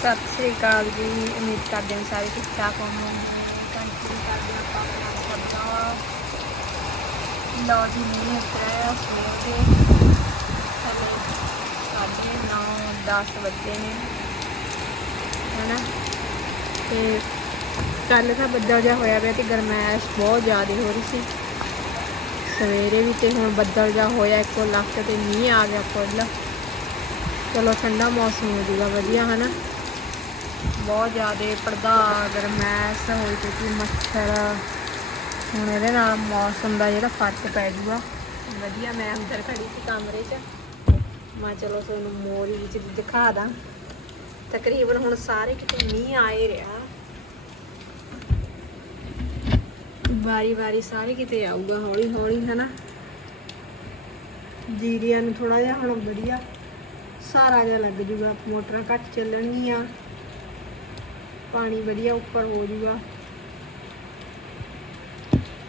ਸਤਿ ਸ੍ਰੀ ਅਕਾਲ ਜੀ, ਉਮੀਦ ਕਰਦੇ ਹਾਂ ਸਾਰੇ ਠੀਕ ਠਾਕ ਹੋਵੋਗੇ। ਕੰਟੀਨਿਊ ਕਰਦੇ ਆਪਾਂ? ਆਪਣਾ ਸਬਜ਼ਾ ਲਓ ਜੀ, ਮੀਂਹ ਉਤਰਿਆ ਸਵੇਰ ਦੇ। ਹਲੇ ਸਾਢੇ ਨੌ 10 ਵਜੇ ਨੇ। ਹਨਾ? ਤੇ ਕੱਲ ਤਾਂ ਬੱਦਲ ਜਿਹਾ ਹੋਇਆ ਪਿਆ ਤੇ ਗਰਮੈਸ਼ ਬਹੁਤ ਜ਼ਿਆਦਾ ਹੋ ਰਹੀ ਸੀ। ਸਵੇਰੇ ਵੀ ਤੇ ਹੁਣ ਬੱਦਲ ਜਿਹਾ ਹੋਇਆ, ਇੱਕੋ ਲੱਖ ਤੇ ਮੀਂਹ ਆ ਗਿਆ ਫੁੱਲ ਚਲੋ, ਠੰਡਾ ਮੌਸਮ ਹੋ ਜੂਗਾ ਵਧੀਆ, ਹਨਾ? ਬਹੁਤ ਜ਼ਿਆਦਾ ਪੜਦਾ ਗਰਮੈਸ਼ ਹੋਈ ਤੇ ਮੱਛਰ, ਹੁਣ ਇਹਦੇ ਨਾਲ ਮੌਸਮ ਦਾ ਜਿਹੜਾ ਫ਼ਰਕ ਪੈ ਜੂਗਾ। ਵਧੀਆ, ਮੈਂ ਅੰਦਰ ਖੜੀ ਸੀ ਕਮਰੇ 'ਚ। ਮੈਂ ਚਲੋ ਤੁਹਾਨੂੰ ਮੋਰੀ ਵਿੱਚ ਦਿਖਾ ਦਾਂ। ਤਕਰੀਬਨ ਹੁਣ ਸਾਰੇ ਕਿਤੇ ਮੀਂਹ ਆਏ ਰਿਹਾ। ਵਾਰੀ ਵਾਰੀ ਸਾਰੇ ਕਿਤੇ ਆਊਗਾ ਹੌਲੀ ਹੌਲੀ ਹਨਾ? ਜੀਰੀਆਂ ਨੂੰ ਥੋੜਾ ਜਿਹਾ ਹੁਣ ਵਧੀਆ, ਸਾਰਾ ਜਿਹਾ ਲੱਗ ਜੂਗਾ। ਮੋਟਰਾਂ ਘੱਟ ਚੱਲਣਗੀਆਂ। ਪਾਣੀ ਵਧੀਆ ਉੱਪਰ ਹੋ ਜੂਗਾ।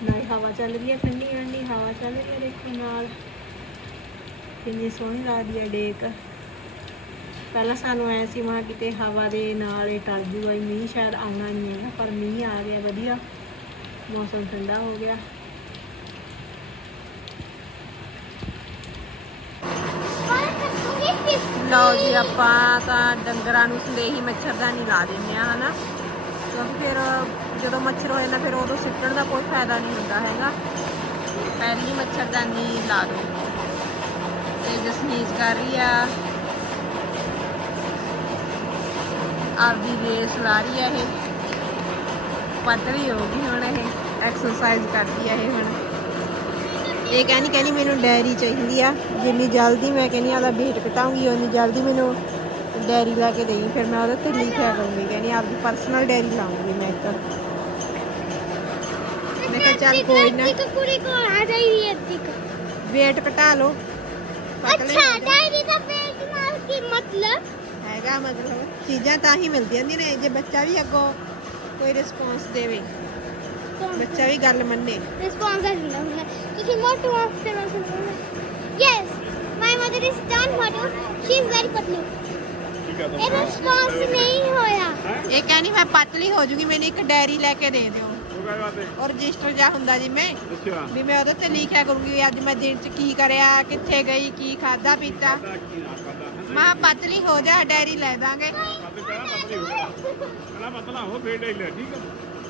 ਨਾਲ ਹਵਾ ਚੱਲ ਰਹੀ ਹੈ, ਠੰਡੀ ਠੰਡੀ ਹਵਾ ਚੱਲ ਰਹੀ ਹੈ ਦੇਖੋ ਨਾਲ। ਕਿੰਨੀ ਸੋਹਣੀ ਲੱਗਦੀ ਹੈ ਡੇਕ। ਪਹਿਲਾਂ ਸਾਨੂੰ ਐ ਸੀ, ਮਾ ਕਿਤੇ ਹਵਾ ਦੇ ਨਾਲ ਇਹ ਟਲ ਜੂਗਾ ਮੀਂਹ ਸ਼ਾਇਦ ਆਉਣਾ ਨਹੀਂ ਹੈਗਾ, ਪਰ ਮੀਂਹ ਆ ਗਿਆ, ਵਧੀਆ। ਮੌਸਮ ਠੰਡਾ ਹੋ ਗਿਆ। ਲਓ ਜੀ, ਆਪਾਂ ਤਾਂ ਡੰਗਰਾਂ ਨੂੰ ਸੰਦੇਹੀ ਮੱਛਰਦਾਨੀ ਲਾ ਦਿੰਦੇ ਆ, ਹਨਾ? ਕਿਉਂਕਿ ਫਿਰ ਜਦੋਂ ਮੱਛਰ ਹੋ ਜਾਂਦਾ, ਫਿਰ ਉਦੋਂ ਸਿੱਟਣ ਦਾ ਕੋਈ ਫਾਇਦਾ ਨਹੀਂ ਹੁੰਦਾ ਹੈਗਾ। ਪਹਿਲੀ ਮੱਛਰਦਾਨੀ ਲਾ ਦੋ ਤੇ ਜਸਨੀਜ ਕਰ ਰਹੀ ਆ। ਆਪਦੀ ਰੇਸ ਲਾ ਰਹੀ ਆ ਇਹ। ਪਤਲੀ ਹੋ ਗਈ ਹੁਣ ਇਹ ਐਕਸਰਸਾਈਜ਼ ਕਰਦੀ ਆ ਇਹ ਹੁਣ। ਇਹ ਕਹਿੰਦੀ ਕਹਿੰਦੀ ਮੈਨੂੰ ਡੈਰੀ ਚਾਹੀਦੀ ਆ ਜਿੰਨੀ ਜਲਦੀ ਮੈਂ ਕਹਿੰਦੀ ਆਦਾ weight ਘਟਾਉਂਗੀ ਉਨੀ ਜਲਦੀ ਮੈਨੂੰ ਡੈਰੀ ਲਾ ਕੇ ਦੇਈ ਫਿਰ ਮੈਂ ਉਹਦੇ ਤੇ ਲਿਖਿਆ ਕਰੂੰਗੀ ਕਹਿੰਦੀ ਆਪਦੀ ਪਰਸਨਲ ਡੈਰੀ ਲਾਉਂਗੀ ਮੈਂ ਇੱਕ। ਮੈਂ ਕਿਹਾ ਚੱਲ ਕੋਈ ਨਾ। ਇੱਕ ਕੁੜੀ ਕੋਲ ਆ ਜਾਈ ਇੱਕ weight ਘਟਾ ਲਓ। ਅੱਛਾ। ਡਾਇਰੀ ਦਾ ਪੇਜ ਨਾਲ ਕੀ ਮਤਲਬ? ਹੈਗਾ ਮਤਲਬ ਚੀਜ਼ਾਂ ਤਾਂ ਹੀ ਮਿਲਦੀਆਂ ਨੇ ਜੇ ਬੱਚਾ ਵੀ ਅੱਗੋਂ ਕੋਈ ਰਿਸਪੌਂਸ ਦੇਵੇ। ਬੱਚਾ ਵੀ ਗੱਲ ਮੰਨੇ। ਰਿਸਪੌਂਸ ਹੁੰਦਾ ਹੁੰਦਾ। ਤੁਸੀਂ ਮੋਟੂ ਆਫਟਰ ਸੁਣੋ yes my mother is done ਮੋਟੂ ਸ਼ੀ ਇਜ਼ ਵੈਰੀ ਪਤਲੀ ਇਹ ਰਿਸਪੌਂਸ ਨਹੀਂ ਹੋਇਆ ਇਹ ਕਹਿੰਦੀ ਮੈਂ ਪਤਲੀ ਹੋ ਜੂਗੀ ਮੈਨੂੰ ਇੱਕ ਡੈਰੀ ਲੈ ਕੇ ਦੇ ਦਿਓ। ਔਰ ਰਜਿਸਟਰ ਜਾ ਹੁੰਦਾ ਜਿਵੇਂ ਅੱਛਾ। ਵੀ ਮੈਂ ਉਹਦੇ ਤੇ ਲਿਖਿਆ ਕਰੂੰਗੀ ਵੀ ਅੱਜ ਮੈਂ ਦਿਨ ਚ ਕੀ ਕਰਿਆ ਕਿੱਥੇ ਗਈ ਕੀ ਖਾਦਾ ਪੀਤਾ। ਮਾਂ ਪਤਲੀ ਹੋ ਜਾ ਡੈਰੀ ਲੈ ਦਾਂਗੇ। ਪਹਿਲਾਂ ਪਤਲਾ ਹੋ ਫੇਰ ਡੇ ਲੈ ਠੀਕ ਆ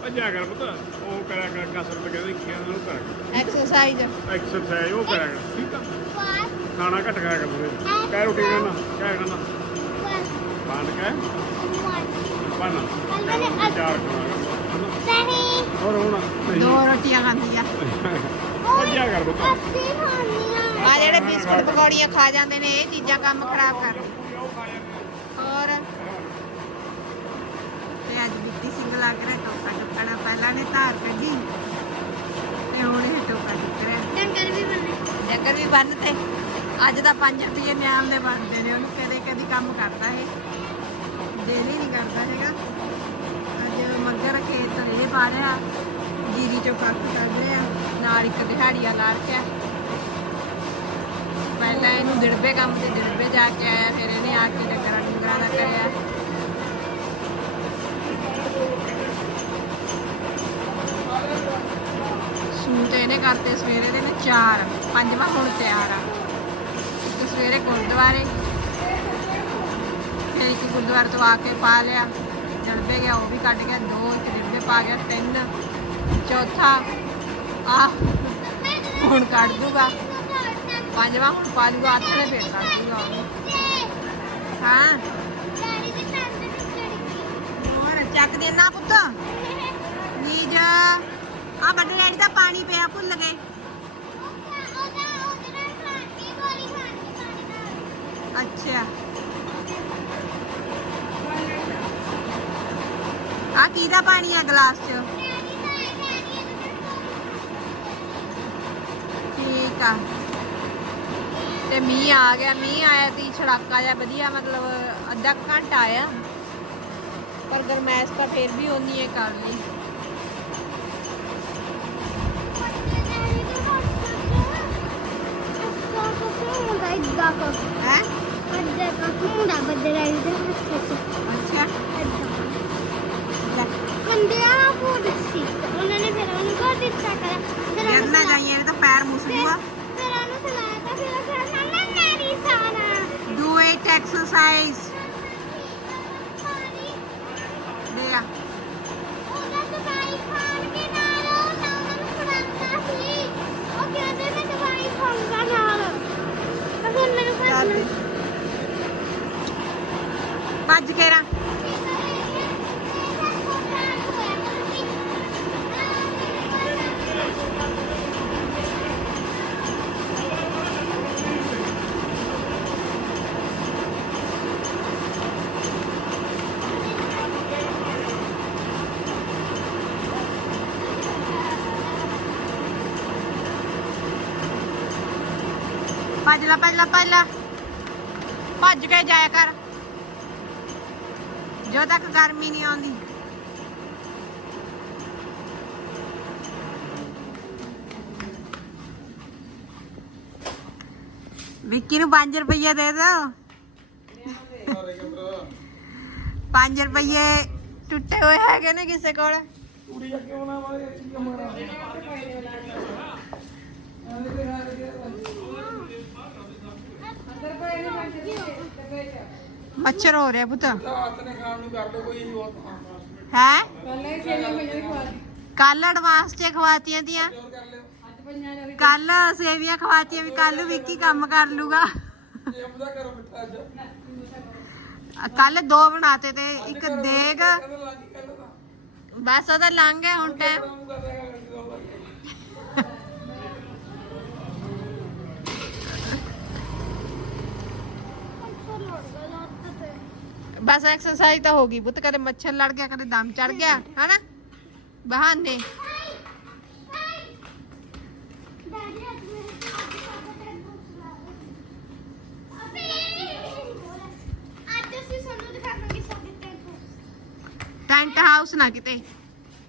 ਭੱਜਿਆ ਕਰ ਪੁੱਤ। ਉਹ ਕਰਿਆ ਕਰ ਕਸਰਤ ਕਹਿੰਦੇ ਖੇਡ ਨੂੰ ਕਰ। ਐਕਸਰਸਾਈਜ਼ ਐਕਸਰਸਾਈਜ਼ ਉਹ ਕਰਿਆ ਕਰ ਠੀਕ ਆ? ਵਾਹ ਖਾਣਾ ਘੱਟ ਖਾਇਆ ਕਰ ਕਹਿ ਰੋਟੀ ਖਾਣਾ ਕਹਿ ਖਾਣਾ। ਬਾਂਡ ਕਹਿ ਬਾਨਾ ਚਾਰ ਖਾਣਾ। ਨਹੀਂ ਹੋਰ ਹੁਣ? ਨਹੀਂ ਦੋ ਰੋਟੀਆਂ ਖਾਂਦੀ ਆ ਭੱਜਿਆ ਕਰ ਪੁੱਤ। ਅੱਛੀ ਖਾਣੀ ਆ ਜਿਹੜੇ ਬਿਸਕੁਟ ਪਕੌੜੀਆਂ ਖਾ ਜਾਂਦੇ ਨੇ ਇਹ ਚੀਜ਼ਾਂ ਕੰਮ ਖਰਾਬ ਕਰ ਹੋਰ? ਤੇ ਅੱਜ ਬਿੱਟੀ ਸਿੰਘ ਲੱਗ ਰਿਹਾ ਟੁੱਕਣਾ ਪਹਿਲਾਂ ਨੇ ਧਾਰ ਕੱਢੀ ਤੇ ਹੁਣ ਇਹ ਟੋਕਾ ਰਿਹਾ ਡੰਗਰ ਵੀ ਬਣੇ ਜੱਗਰ ਵੀ ਬੰਨ ਤੇ ਅੱਜ ਦਾ 5 ਰੁਪਏ ਨਿਆਮ ਦੇ ਬਣਦੇ ਨੇ ਉਹਨੂੰ ਕਦੇ ਕਦੀ ਕੰਮ ਕਰਦਾ ਇਹ। ਡੇਲੀ ਨਹੀਂ ਕਰਦਾ ਹੈਗਾ। ਅੱਜ ਮੱਗਰ ਖੇਤ ਇਹ ਪਾ ਰਿਹਾ ਜੀਰੀ ਚੋਂ ਕੱਖ ਕੱਢ ਰਿਹਾ ਨਾਲ ਇੱਕ ਦਿਹਾੜੀਆ ਲਾ ਰੱਖਿਆ। ਪਹਿਲਾਂ ਇਹਨੂੰ ਦਿੜਬੇ ਕੰਮ ਤੇ ਦਿੜਬੇ ਜਾ ਕੇ ਆਇਆ ਫਿਰ ਇਹਨੇ ਆ ਕੇ ਡੰਗਰਾਂ ਡੰਗਰਾਂ ਦਾ ਕਰਿਆ। ਸੂਟ ਇਹਨੇ ਕਰਤੇ ਸਵੇਰੇ ਦੇ ਨੇ ਚਾਰ, ਪੰਜਵਾਂ ਹੁਣ ਤਿਆਰ ਆ। ਇੱਕ ਸਵੇਰੇ ਗੁਰਦੁਆਰੇ, ਫਿਰ ਇੱਕ ਗੁਰਦੁਆਰੇ ਤੋਂ ਆ ਕੇ ਪਾ ਲਿਆ। ਡੜਬੇ ਗਿਆ, ਉਹ ਵੀ ਕੱਢ ਗਿਆ, ਦੋ, ਇੱਕ ਡੜਬੇ ਪਾ ਗਿਆ, ਤਿੰਨ, ਚੌਥਾ ਆ ਹੁਣ ਕੱਢ ਦੂਗਾ। ਪੰਜਵਾਂ ਹੁਣ ਪਾ ਲੂਗਾ ਆਥਣੇ ਫੇਰ ਕੱਢ ਦੂਗਾ ਉਹ ਵੀ। ਹਾਂ। ਹੋਰ ਚੱਕ ਦੇ ਨਾ ਪੁੱਤ। ਨੀਜ। ਆ ਵੱਡੇ ਡੈਡੀ ਦਾ ਪਾਣੀ ਪਿਆ, ਭੁੱਲ ਗਏ। ਅੱਛਾ। ਆ ਕਿਹਦਾ ਪਾਣੀ ਆ ਗਲਾਸ 'ਚ? ਠੀਕ ਆ। ਤੇ ਮੀਂਹ ਆ ਗਿਆ, ਮੀਂਹ ਆਇਆ ਤੀ ਛੜਾਕਾ ਜਿਹਾ ਵਧੀਆ, ਮਤਲਬ ਅੱਧਾ ਘੰਟਾ ਆਇਆ। ਪਰ ਗਰਮੈਸ਼ ਤਾਂ ਫਿਰ ਵੀ ਉਨੀ ਹੀ ਕਰ ਲਈ। ਇਦਾਂ ਕਰ ਹੈ? ਇਦਾਂ ਕਰ ਮੁੰਡਾ ਬਦਲਾ ਇਦਾਂ ਅੱਛਾ। ਕੰਦੇ ਆ ਫੂਡ ਸੀ ਉਹਨਾਂ ਨੇ ਫਿਰ ਉਹਨੂੰ ਕਰ ਦਿੱਤਾ ਕਰ ਫਿਰ ਯਾਰ ਨਾ ਜਾਈਏ ਤਾਂ ਪੈਰ ਮੁਸਲੂਆ ਫਿਰ ਉਹਨੂੰ ਸੁਣਾਇਆ ਤਾਂ ਫਿਰ ਉਹ ਕਹਿੰਦਾ ਮੈਂ ਨਹੀਂ ਸਾਰਾ। ਡੂ ਇਟ ਐਕਸਰਸਾਈਜ਼ ਭੱਜ ਕੇ ਰਾਂ ਭੱਜ ਲਾ ਭੱਜ ਲਾ ਭੱਜ ਲਾ। ਭੱਜ ਕੇ ਜਾਇਆ ਕਰ। ਜਦੋਂ ਤੱਕ ਗਰਮੀ ਨਹੀਂ ਆਉਂਦੀ। ਵਿੱਕੀ ਨੂੰ 5 ਰੁਪਏ ਦੇ ਦੋ। 5 ਰੁਪਏ ਟੁੱਟੇ ਹੋਏ ਹੈਗੇ ਨੇ ਕਿਸੇ ਕੋਲ। ਮੱਛਰ ਹੋ ਰਿਹਾ ਪੁੱਤ। ਹੈ? ਕੱਲ ਐਡਵਾਂਸ ਚ ਖਵਾਤੀਆਂ ਦੀਆਂ ਕੱਲ ਸੇਵੀਆਂ ਖਵਾਤੀਆਂ ਵੀ ਕੱਲ ਵਿੱਕੀ ਕੰਮ ਕਰ ਲੂਗਾ। ਕੱਲ ਦੋ ਬਣਾਤੇ ਤੇ ਇੱਕ ਦੇਗ। ਬਸ ਉਹਦਾ ਲੰਘ ਹੈ ਹੁਣ ਟਾਈਮ ਬਸ ਐਕਸਰਸਾਈਜ਼ ਤਾਂ ਹੋ ਗਈ ਪੁੱਤ ਕਦੇ ਮੱਛਰ ਲੜ ਗਿਆ ਕਦੇ ਦਮ ਚੜ ਗਿਆ ਹਨਾ ਬਹਾਨੇ ਅੱਜ ਅਸੀਂ ਸਾਨੂੰ ਦਿਖਾਵਾਂਗੇ ਸਾਡੇ ਟੈਂਪੋ ਟੈਂਟ ਹਾਊਸ ਨਾ ਕਿਤੇ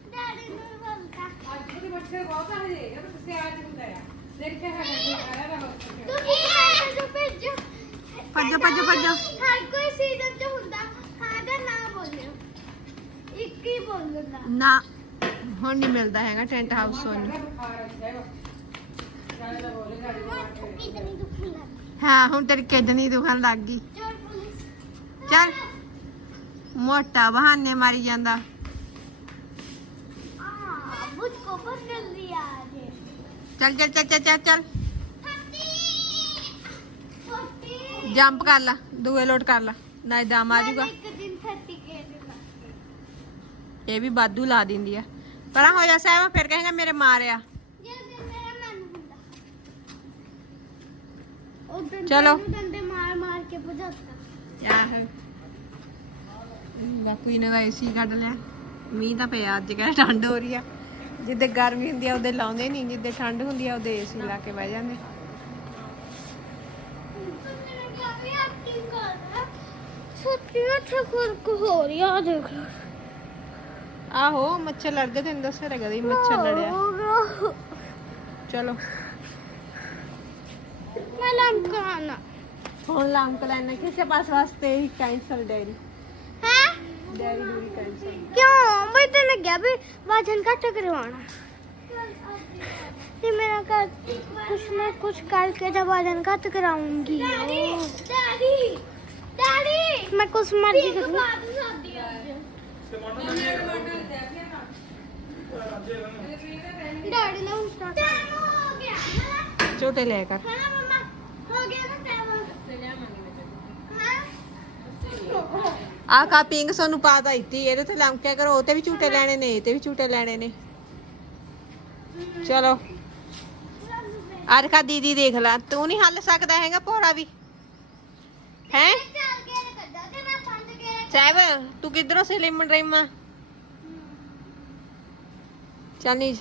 ਡੈਡੀ ਨੂੰ ਬੋਲਦਾ ਤੂੰ ਕੀ ਹੈ ਤੂੰ ਭੇਜੋ ਭੱਜੋ, ਭੱਜੋ, ਭੱਜੋ। ਹਰ ਕੋਈ ਸੀਜ਼ਨ ਚ ਹੁੰਦਾ ਨਾ ਹੁਣ ਨਹੀਂ ਮਿਲਦਾ ਹੈਗਾ ਟੈਂਟ ਹਾਊਸ ਸੋਨੂੰ ਕਿਤਨੀ ਹਾਂ ਹੁਣ ਤੇਰੀ ਕਿਡਨੀ ਦੁਖਣ ਲੱਗ ਗਈ। ਚਲ ਮੋਟਾ ਬਹਾਨੇ ਮਾਰੀ ਜਾਂਦਾ। ਆ ਬੁੱਧ ਕੋ ਬਦਲ ਲਿਆ ਚੱਲ ਚੱਲ ਚੱਲ ਚੱਲ ਚੱਲ ਜੰਪ ਕਰ ਲਾ ਦੂਏ ਲੋਟ ਕਰ ਲਾ। ਨਾ ਦਮ ਆ ਜੂਗਾ ਇਹ ਵੀ ਬਾਦੂ ਲਾ ਦਿੰਦੀ ਆ। ਪਰਾਂ ਹੋ ਜਾ ਸਾਹਿਬ ਫਿਰ ਕਹੇਗਾ ਮੇਰੇ ਮਾਰਿਆ। ਚਲੋ। ਡੰਡੇ ਮਾਰ ਮਾਰ ਕੇ ਭਜਾਤਾ। ਏਸੀ ਕੱਢ ਲਿਆ। ਮੀਂਹ ਤਾਂ ਪਿਆ ਅੱਜ ਕੱਲ੍ਹ ਠੰਡ ਹੋ ਰਹੀ ਆ। ਜਿੱਦੇ ਗਰਮੀ ਹੁੰਦੀ ਆ ਉਹਦੇ ਲਾਉਂਦੇ ਨਹੀਂ ਜਿੱਦੇ ਠੰਡ ਹੁੰਦੀ ਆ ਉਹਦੇ ਏਸੀ ਲਾ ਕੇ ਬਹਿ ਜਾਂਦੇ। ਸੱਚੀ ਅੱਛਾ ਫ਼ਰਕ ਹੋ ਰਿਹਾ ਦੇਖ। ਆਹੋ ਮੱਛਰ ਲੜਦੇ ਤੈਨੂੰ ਦੱਸਿਆ ਤਾਂ ਕਦੀ ਮੱਛਰ ਲੜਿਆ। ਚਲੋ। ਮੈਂ ਲੰਮ ਕਰਾਣਾ ਹੁਣ ਲਾਮਕ ਲੈਣਾ ਕਿਸੇ ਪਾਸ ਵਾਸਤੇ ਹੀ ਕੈਂਸਲ ਡੈਰੀ ਹੈ? ਡੈਰੀ ਦੂਰੀ ਕੈਂਸਲ ਕਿਉਂ? ਮੈਂ ਤਾਂ ਲੱਗਿਆ ਵੀ ਵਜਨ ਘੱਟ ਕਰਵਾਉਣਾ। ਤੇ ਮੇਰਾ ਘਰ ਕੁਛ ਨਾ ਕੁਛ ਕਰਕੇ ਜਬ ਵਜਨ ਘੱਟ ਕਰਾਉਂਗੀ। ਡੈਡੀ ਡੈਡੀ ਮੈਂ ਕੁਛ ਮਰਜ਼ੀ ਕਰੂੰ। ਟਮਾਟਰ ਛੋਟੇ ਲੈ ਕਰ ਹਾਂ ਮਮਾ ਹੋ ਸਾਨੂੰ ਪਾ ਤਾਂ ਦਿੱਤੀ ਇਹਦੇ ਤੇ ਲੰਕਿਆ ਕਰੋ ਉਹ ਤੇ ਵੀ ਝੂਟੇ ਲੈਣੇ ਨੇ ਇਹ ਤੇ ਵੀ ਝੂਟੇ ਲੈਣੇ ਨੇ। ਚਲੋ। ਅਰਕਾ ਦੀਦੀ ਦੇਖ ਲੈ ਤੂੰ ਨਹੀਂ ਹੱਲ ਸਕਦਾ ਹੈਗਾ ਭੋਰਾ ਵੀ। ਹੈ? ਚੱਲ ਕੇ ਕੱਢਾ ਤੇ ਮੈਂ ਫੰਦ ਕੇ ਸਹਿਬ ਤੂੰ ਕਿੱਧਰੋਂ ਸਿਲਿਮ ਡਰੀਮਾ ਰਹੀ ਮਾਂ ਚੱਲ ਨੀ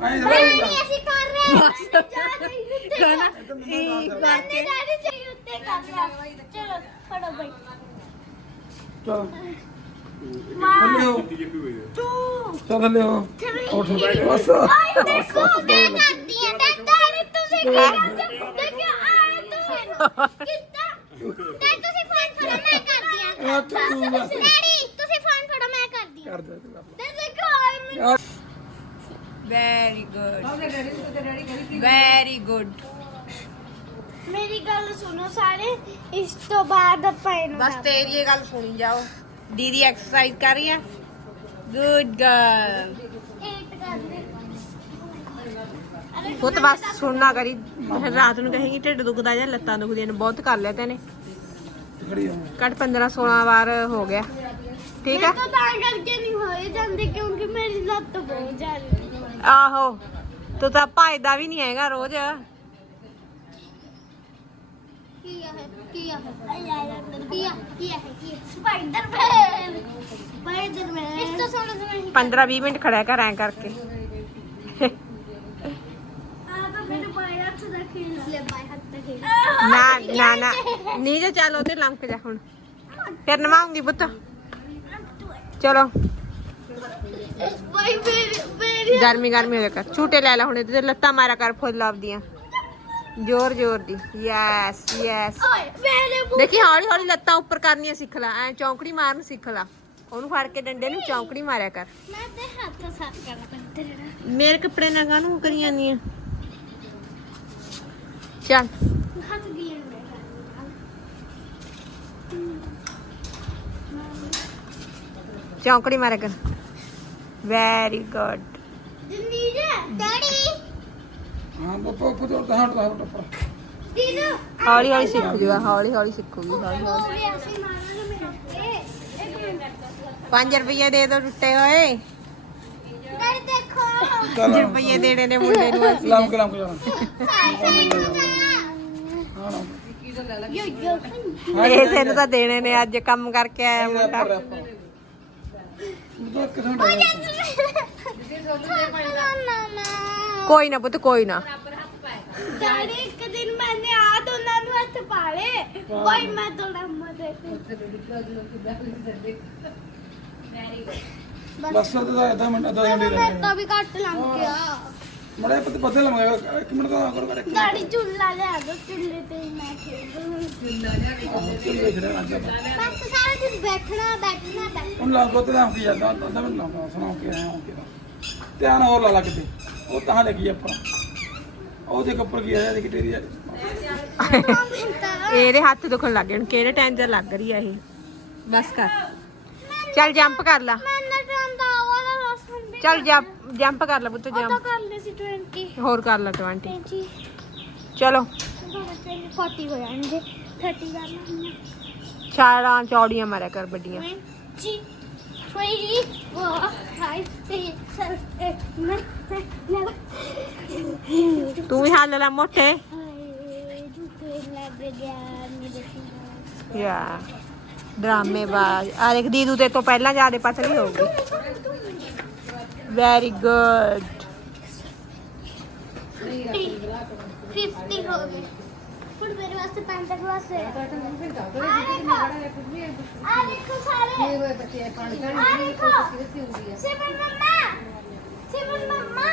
ਨਹੀਂ ਅਸੀਂ ਕਰ ਰਹੇ ਹਾਂ ਖਾਣਾ ਇਹ ਕਰਕੇ ਡੈਡੀ ਚਾਹੀ ਉੱਤੇ ਕਰ ਲਿਆ ਚਲੋ ਫੜੋ ਬਈ ਚਲ ਵਾਹ ਚੱਲ ਲਿਓ ਉੱਠ ਬਸ ਆਈ ਦੇਖੋ ਮੈਂ ਕਰਦੀ ਹਾਂ ਡੈਡੀ ਤੁਸੀਂ ਤੁਸੀਂ ਫੋਨ ਫੜੋ ਮੈਂ ਕਰ ਦਿਆਂ ਉਹ ਤੂੰ ਬਸ ਡੈਡੀ ਤੁਸੀਂ ਫੋਨ ਫੜੋ ਮੈਂ ਕਰ ਦਿਆਂ ਕਰ ਦੇ ਤੂੰ ਆਪਣਾ ਦੇਖੋ ਵੈਰੀ ਗੁੱਡ ਵੈਰੀ ਗੁੱਡ ਮੇਰੀ ਗੱਲ ਸੁਣੋ ਸਾਰੇ ਇਸ ਤੋਂ ਬਾਅਦ ਆਪਾਂ ਇਹਨੂੰ ਬਸ ਤੇਰੀ ਇਹ ਗੱਲ ਸੁਣੀ ਜਾਓ ਦੀਦੀ ਐਕਸਰਸਾਈਜ਼ ਕਰ ਰਹੀ ਆ ਗੁੱਡ ਗਰਲ ਪੁੱਤ ਬਸ ਸੁਣਨਾ ਕਰੀ। ਰਾਤ ਨੂੰ ਕਹੇਗੀ ਢਿੱਡ ਦੁਖਦਾ ਜਾਂ ਲੱਤਾਂ ਦੁਖਦੀਆਂ ਨੇ ਬਹੁਤ ਕਰ ਲਿਆ ਤੈਨੇ। ਕੱਟ 15 16 ਵਾਰ ਹੋ ਗਿਆ। ਠੀਕ ਹੈ ਤਾਂ ਤਾਂ ਕਰਕੇ ਨਹੀਂ ਹੋਏ ਜਾਂਦੇ ਕਿਉਂਕਿ ਮੇਰੀ ਲੱਤ ਬਹੁਤ ਜ਼ਿਆਦਾ ਆਹੋ ਤੂੰ ਤਾਂ ਭਜਦਾ ਵੀ ਨਹੀਂ ਹੈਗਾ ਰੋਜ਼। ਕੀ ਹੈ ਕੀ ਹੈ ਕੀ ਹੈ ਕੀ ਹੈ ਸਪਾਈਡਰਮੈਨ ਸਪਾਈਡਰਮੈਨ ਇਸ ਤੋਂ ਸਮਝ ਨਹੀਂ 15 20 ਮਿੰਟ ਖੜਿਆ ਕਰ ਐਂ ਕਰਕੇ ਆ ਤਾਂ ਮੇਰੇ ਬਾਈ ਹੱਥ ਦਾ ਖੇਲ ਲੈ ਬਾਈ ਹੱਥ ਦਾ ਖੇਲ ਨਾ ਨਾ ਨਾ। ਨਹੀਂ ਜੇ ਚੱਲ ਉਹਦੇ ਲੰਕ ਜਾ ਹੁਣ। ਫਿਰ ਨਵਾਉਂਗੀ ਪੁੱਤ। ਚਲੋ। ਬਾਈ ਮੇਰੀ ਗਰਮੀ ਗਰਮੀ ਹੋ ਜਾ ਕਰ। ਝੂਟੇ ਲੈ ਲੈ ਹੁਣ ਇਹਦੇ ਤੇ ਲੱਤਾਂ ਮਾਰਿਆ ਕਰ ਫੁੱਲ ਆਪਦੀਆਂ। ਜ਼ੋਰ ਜ਼ੋਰ ਦੀ। ਯੈਸ ਯੈਸ ਓਏ ਮੇਰੇ ਮੂੰਹ ਦੇਖੀ ਹੌਲੀ ਹੌਲੀ ਲੱਤਾਂ ਉੱਪਰ ਕਰਨੀਆਂ ਸਿੱਖ ਲੈ। ਐ ਚੌਂਕੜੀ ਮਾਰਨ ਸਿੱਖ ਲੈ। ਉਹਨੂੰ ਫੜ ਕੇ ਡੰਡੇ ਨੂੰ ਚੌਂਕੜੀ ਮਾਰਿਆ ਕਰ। ਮੈਂ ਤੇ ਹੱਥ ਸਾਫ਼ ਕਰਨਾ ਤੇਰਾ ਮੇਰੇ ਕੱਪੜੇ ਨਾ ਕਾਹਨੂੰ ਕਰੀ ਜਾਂਦੀ ਆ। ਚੱਲ। ਦੀ ਮੇਰਾ ਚੌਂਕੜੀ ਮਾਰਿਆ ਕਰ ਵੈਰੀ ਗੁੱਡ ਡੈਡੀ। ਹਾਂ ਬੱਪਾ ਪੁੱਤ ਤਾਂ ਹਟ ਹਟ ਉੱਪਰ ਦੀਦੂ ਹੌਲੀ ਹੌਲੀ ਸਿੱਖ ਜੂਗਾ ਹੌਲੀ ਹੌਲੀ ਸਿੱਖੂਗੀ ਹੌਲੀ ਹੋ ਗਿਆ ਸੀ ਮਾਰਨ ਮੇਰੇ ਤੇ ਇੱਕ ਮਿੰਟ। 5 ਰੁਪਏ ਦੇ ਦੋ ਟੁੱਟੇ ਹੋਏ। ਡੈਡੀ ਦੇਖੋ। 5 ਰੁਪਏ ਦੇਣੇ ਨੇ ਮੁੰਡੇ ਨੂੰ ਅਸੀਂ। ਲੰਮ ਲੰਮ ਜਾ। ਹਾਂ ਨਾ ਯੋ ਯੋ ਇਸੇ ਨੂੰ ਤਾਂ ਦੇਣੇ ਨੇ ਅੱਜ ਕੰਮ ਕਰਕੇ ਆਇਆ ਮੁੰਡਾ। ਉਹ ਕਿਥੋਂ ਡਾ ਕੋਈ ਨਾ ਪੁੱਤ ਕੋਈ ਨਾ। ਡੈਡੀ ਇੱਕ ਦਿਨ ਮੈਨੇ ਆ ਦੋਨਾਂ ਨੂੰ ਹੱਥ ਪਾਲੇ ਕੋਈ ਮੈਂ ਥੋੜਾ ਮਦਦ ਬਸ ਉਹ ਤਾਂ ਇਦਾਂ ਮਿੰਟ ਦਾ ਮੈਂ ਤਾਂ ਵੀ ਘੱਟ ਲੰਘ ਗਿਆ। ਮੜੇ ਪਤ ਬਦਲ ਲਵਾਂਗਾ ਇੱਕ ਮਿੰਟ ਦਾ ਕਰੋ ਕਰ ਡੈਡੀ ਚੁੱਲ੍ਹਾ ਲਿਆ ਦੋ ਚੁੱਲ੍ਹੇ ਤੇ ਹੀ ਮੈਂ ਖੇਡੂੰ। ਬਸ ਸਾਰਾ ਦਿਨ ਬੈਠਣਾ ਬੈਠਣਾ ਬੈਠਣਾ। ਹੁਣ ਲਾ ਕੋ ਤੇ ਕੀ ਜਾਂਦਾ ਅੱਧਾ ਮਿੰਟ ਲਾਉਂਦਾ ਸੁਣਾਓ ਕੀ ਆਇਆ ਹੋ ਕਿਦਾ ਧਿਆਨ ਹੋਰ ਲਾ ਲਾ ਕਿਤੇ। ਉਹ ਤਾਂ ਲੱਗੀ ਆਪਾਂ। ਉਹਦੇ ਕੱਪੜ ਕੀ ਆਇਆ ਦੇਖ ਤੇਰੀ ਆ। ਇਹਦੇ ਹੱਥ ਦੁਖਣ ਲੱਗ ਗਏ ਹੁਣ ਕਿਹੜੇ ਟਾਈਮ ਤੇ ਲੱਗ ਰਹੀ ਆ ਇਹ? ਬਸ ਕਰ। ਚੱਲ ਜੰਪ ਕਰ ਲਾ। ਚੱਲ ਜੰਪ ਕਰ ਲਾ ਪੁੱਤ ਉਹ ਤਾਂ ਜੰਪ। ਕਰ ਲਈ ਸੀ 20 ਹੋਰ ਕਰ ਲਾ 20 20 ਚਲੋ। 40 ਹੋ ਜਾਣਗੇ। 30 ਕਰ ਲਾਂਗੇ ਛਾਲਾਂ ਚੌੜੀਆਂ ਮਾਰਿਆ ਕਰ ਵੱਡੀਆਂ। 20 20 4 5 6 7 8 9 ਤੂੰ ਵੀ ਹੱਲ ਲੈ ਮੋਟੇ। ਯਾ ਡਰਾਮੇ ਬਾਜ਼ ਆ ਦੇਖ ਦੀਦੂ ਤੇ ਤੋਂ ਪਹਿਲਾਂ ਜਿਆਦੇ ਪਤਲੀ ਹੋ ਗਈ। ਵੈਰੀ ਗੁੱਡ 50 ਹੋ ਗਏ ਹੁਣ ਮੇਰੇ ਵਾਸਤੇ ਪੈਂਟਾ ਕਲਾਸ ਹੈ ਆ ਦੇਖੋ ਆ ਦੇਖੋ ਸਾਰੇ ਆ ਦੇਖੋ ਸਿਮਰਨ ਮੰਮਾ ਸਿਮਰਨ ਮੰਮਾ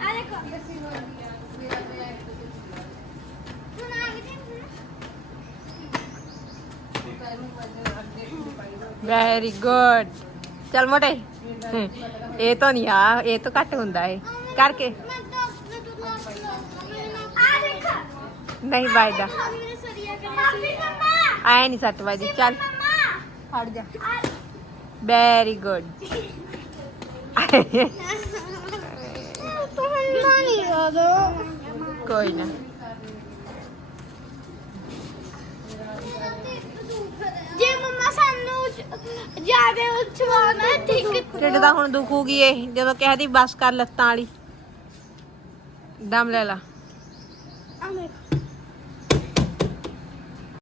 ਆ ਦੇਖੋ ਹੁਣ ਆ ਗਏ ਵੈਰੀ ਗੁੱਡ ਚਲ ਮੋਟੇ ਹਮ, ਇਹ ਤਾਂ ਨਹੀਂ ਆ, ਇਹ ਤਾਂ ਘੱਟ ਹੁੰਦਾ ਏ। ਕਰਕੇ। ਨਹੀਂ, ਵੱਜਦਾ। ਮੇਰੇ ਆਏ ਨਹੀਂ ਸੱਟ ਵੱਜਦੀ। ਚੱਲ। ਮੰਮਾ ਹਟ ਜਾ। ਵੈਰੀ ਗੁੱਡ ਕੋਈ ਨਾ ਜੇ ਮੰਮਾ ਜ਼ਿਆਦਾ ਉਛਵਾਣਾ ਠੀਕ ਢਿੱਡ ਦਾ ਹੁਣ ਦੁਖੂਗੀ ਇਹ ਜਦੋਂ ਕਹਿਦੀ ਬਸ ਕਰ ਲੱਤਾਂ ਵਾਲੀ। ਦਮ ਲੈ ਲਾ। ਆ ਮੇਰੇ